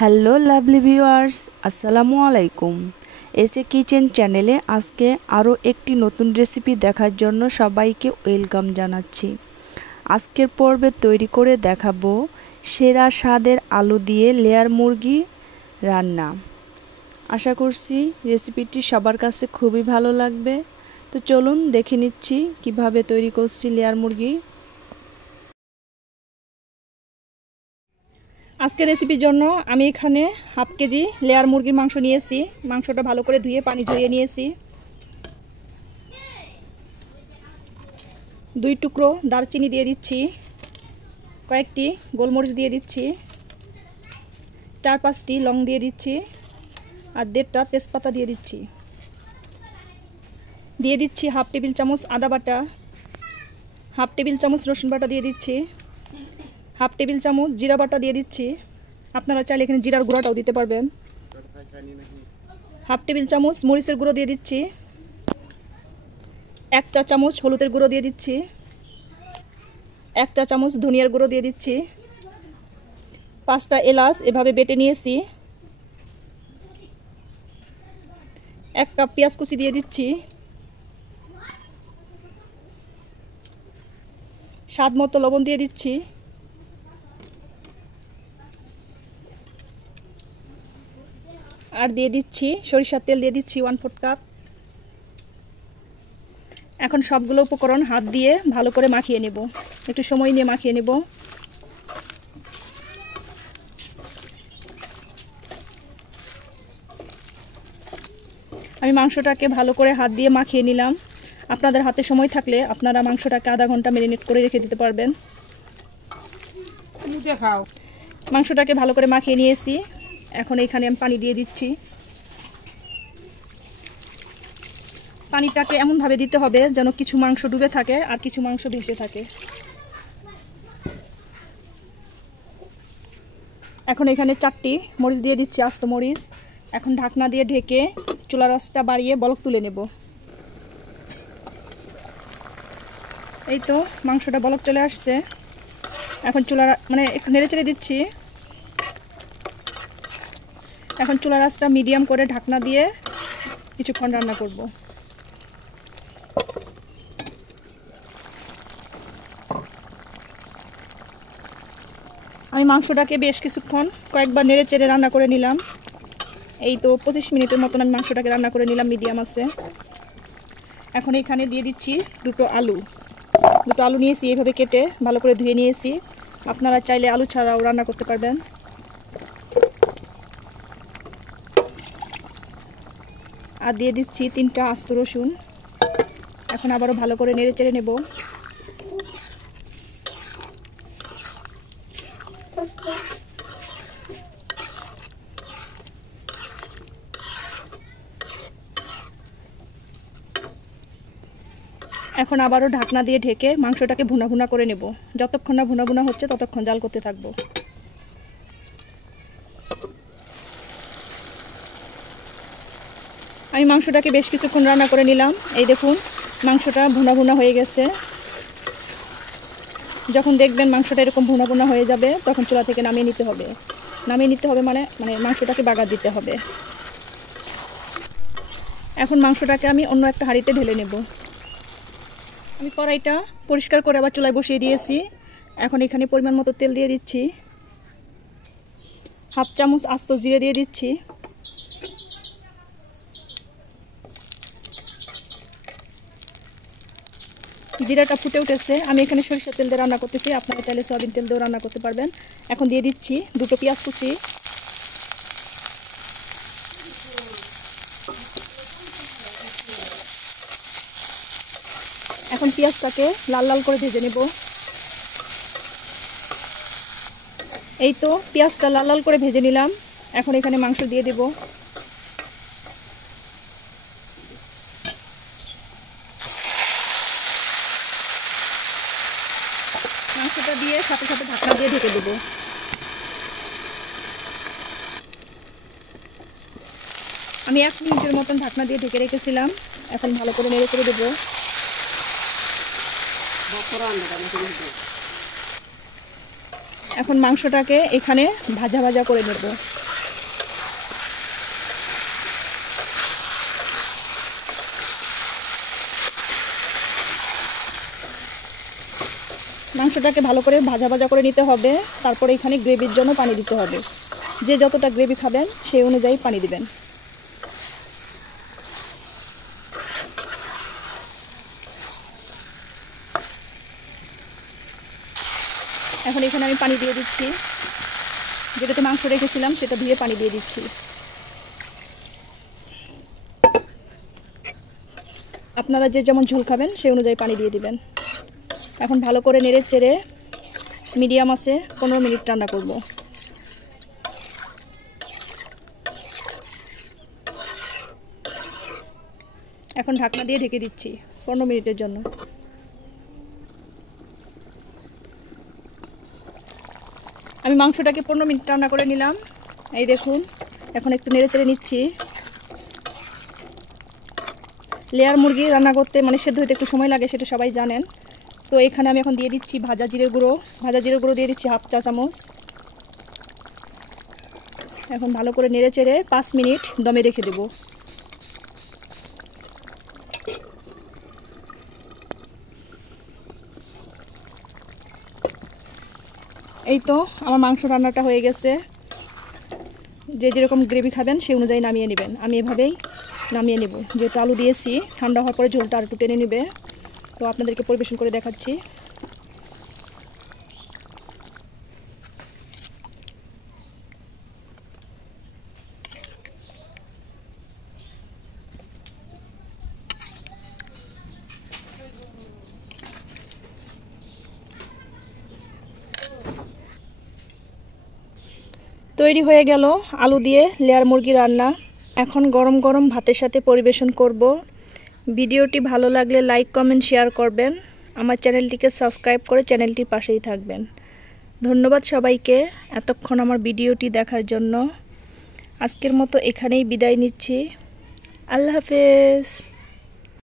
Hello lovely viewers, আসসালামু আলাইকুম। এসে কিচেন চ্যানেলে আজকে আরও একটি নতুন রেসিপি দেখার জন্য সবাইকে ওয়েলকাম জানাচ্ছি। আজকের পর্বে তৈরি করে দেখাবো সেরা স্বাদের আলু দিয়ে লেয়ার মুরগি রান্না। আশা করছি রেসিপিটি সবার কাছে খুবই ভালো লাগবে। তো চলুন দেখে নিচ্ছি কিভাবে তৈরি করছি লেয়ার মুরগি। আজকের রেসিপির জন্য আমি এখানে হাফ কেজি লেয়ার মুরগির মাংস নিয়েছি। মাংসটা ভালো করে ধুয়ে পানি ঝরিয়ে নিয়েছি। 2 টুকরো দারচিনি দিয়ে দিচ্ছি, কয়েকটি গোলমরিচ দিয়ে দিচ্ছি, 4-5টি লং দিয়ে দিচ্ছি, আর 1.5টা তেজপাতা দিয়ে দিচ্ছি। দিয়ে দিচ্ছি হাফ টেবিল চামচ আদা বাটা, হাফ টেবিল চামচ রসুন বাটা দিয়ে দিচ্ছি, হাফ টেবিল চামচ জিরা বাটা দিয়ে দিচ্ছি। আপনারা চাইলে এখানে জিরার গুঁড়াটাও দিতে পারবেন। হাফ টেবিল চামচ মরিচের গুঁড়ো দিয়ে দিচ্ছি, 1 চা চামচ হলুদের গুঁড়ো দিয়ে দিচ্ছি, 1 চা চামচ ধনিয়ার গুঁড়ো দিয়ে দিচ্ছি, 5টা এলাচ এভাবে বেটে নিয়েছি, 1 কাপ পেঁয়াজ কুচি দিয়ে দিচ্ছি, স্বাদ মতো লবণ দিয়ে দিচ্ছি, আর দিয়ে দিচ্ছি সরিষার তেল দিয়ে দিচ্ছি 1/4 কাপ। এখন সবগুলো উপকরণ হাত দিয়ে ভালো করে মাখিয়ে নেব, একটু সময় নিয়ে মাখিয়ে নেব। আমি মাংসটাকে ভালো করে হাত দিয়ে মাখিয়ে নিলাম। আপনাদের হাতে সময় থাকলে আপনারা মাংসটাকে আধা ঘন্টা ম্যারিনেট করে রেখে দিতে পারবেন। মাংসটাকে ভালো করে মাখিয়ে নিয়েছি। এখন এখানে আমি পানি দিয়ে দিচ্ছি। পানিটাকে এমনভাবে দিতে হবে যেন কিছু মাংস ডুবে থাকে আর কিছু মাংস ভেসে থাকে। এখন এখানে 4টি মরিচ দিয়ে দিচ্ছি, আস্ত মরিচ। এখন ঢাকনা দিয়ে ঢেকে চুলার আঁচটা বাড়িয়ে বলক তুলে নেব। এই তো মাংসটা বলক চলে আসছে। এখন চুলার একটু নেড়ে চেড়ে দিচ্ছি। এখন চুলার আঁচটা মিডিয়াম করে ঢাকনা দিয়ে কিছুক্ষণ রান্না করব। আমি মাংসটাকে বেশ কিছুক্ষণ কয়েকবার নেড়ে চেড়ে রান্না করে নিলাম। এই তো 25 মিনিটের মতন আমি মাংসটাকে রান্না করে নিলাম মিডিয়াম আছে। এখন এখানে দিয়ে দিচ্ছি 2টো আলু। 2টো আলু নিয়েছি, এইভাবে কেটে ভালো করে ধুয়ে নিয়েছি। আপনারা চাইলে আলু ছাড়াও রান্না করতে পারবেন। আর দিয়ে দিচ্ছি 3টা আস্ত রসুন। এখন আবারও ভালো করে নেড়ে চেড়ে নেব। এখন আবারও ঢাকনা দিয়ে ঢেকে মাংসটাকে ভুনা ভুনা করে নেব। যতক্ষণ না ভুনা ভুনা হচ্ছে ততক্ষণ জাল করতে থাকবো। আমি মাংসটাকে বেশ কিছুক্ষণ রান্না করে নিলাম। এই দেখুন মাংসটা ভুনা ভুনা হয়ে গেছে। যখন দেখবেন মাংসটা এরকম ভুনা ভুনা হয়ে যাবে তখন চুলা থেকে নামিয়ে নিতে হবে। নামিয়ে নিতে হবে মানে মাংসটাকে বাগার দিতে হবে। এখন মাংসটাকে আমি অন্য একটা হাঁড়িতে ঢেলে নেব। আমি কড়াইটা পরিষ্কার করে আবার চুলায় বসিয়ে দিয়েছি। এখন এখানে পরিমাণ মতো তেল দিয়ে দিচ্ছি, হাফ চামচ আস্ত জিরে দিয়ে দিচ্ছি, জিরাটা ফুটে উঠেছে। আমি এখানে সরিষার তেল দিয়ে রান্না করতেছি, আপনারা চাইলে সয়াবিন তেল দিয়েও রান্না করতে পারবেন। এখন দিয়ে দিচ্ছি 2টো পেঁয়াজ কুচি। এখন পেঁয়াজটাকে লাল লাল করে ভেজে নেব। এই তো পেঁয়াজটা লাল লাল করে ভেজে নিলাম। এখন এখানে মাংস দিয়ে দেব। মাংসটা দিয়ে সাথে সাথে ঢাকনা দিয়ে ঢেকে দেব। আমি 1 মিনিটের মতন ঢাকনা দিয়ে ঢেকে রেখেছিলাম। এখন ভালো করে নেড়ে করে দেবো। এখন মাংসটাকে এখানে ভাজা ভাজা করে নেব। মাংসটাকে ভালো করে ভাজা ভাজা করে নিতে হবে। তারপরে এখানে গ্রেভির জন্য পানি দিতে হবে। যে যতটা গ্রেভি খাবেন সেই অনুযায়ী পানি দিবেন। এখন এখানে আমি পানি দিয়ে দিচ্ছি, যেটাতে মাংস রেখেছিলাম সেটা ধুয়ে পানি দিয়ে দিচ্ছি। আপনারা যে যেমন ঝোল খাবেন সেই অনুযায়ী পানি দিয়ে দিবেন। এখন ভালো করে নেড়ে চেড়ে মিডিয়াম আঁচে 15 মিনিট রান্না করব। এখন ঢাকনা দিয়ে ঢেকে দিচ্ছি 15 মিনিটের জন্য। আমি মাংসটাকে 15 মিনিট রান্না করে নিলাম। এই দেখুন, এখন একটু নেড়ে চেড়ে নিচ্ছি। লেয়ার মুরগি রান্না করতে মানে সেদ্ধ হতে একটু সময় লাগে, সেটা সবাই জানেন। তো এখানে আমি এখন দিয়ে দিচ্ছি ভাজা জিরে গুঁড়ো। ভাজা জিরে গুঁড়ো দিয়ে দিচ্ছি 1/2 চা চামচ। এখন ভালো করে নেড়ে চেড়ে 5 মিনিট দমে রেখে দেব। এই তো আমার মাংস রান্নাটা হয়ে গেছে। যে যেরকম গ্রেভি খাবেন সেই অনুযায়ী নামিয়ে নেবেন। আমি এভাবেই নামিয়ে নেব, যেহেতু আলু দিয়েছি। ঠান্ডা হওয়ার পরে ঝোলটা আর একটু টেনে নেবে। তো আপনাদেরকে পরিবেশন করে দেখাচ্ছি। তৈরি হয়ে গেল আলু দিয়ে লেয়ার মুরগি রান্না। এখন গরম গরম ভাতের সাথে পরিবেশন করব। ভিডিওটি ভালো লাগলে লাইক কমেন্ট শেয়ার করবেন। আমার চ্যানেলটিকে সাবস্ক্রাইব করে চ্যানেলটির পাশেই থাকবেন। ধন্যবাদ সবাইকে এতক্ষণ আমার ভিডিওটি দেখার জন্য। আজকের মতো এখানেই বিদায় নিচ্ছি। আল্লাহ হাফেজ।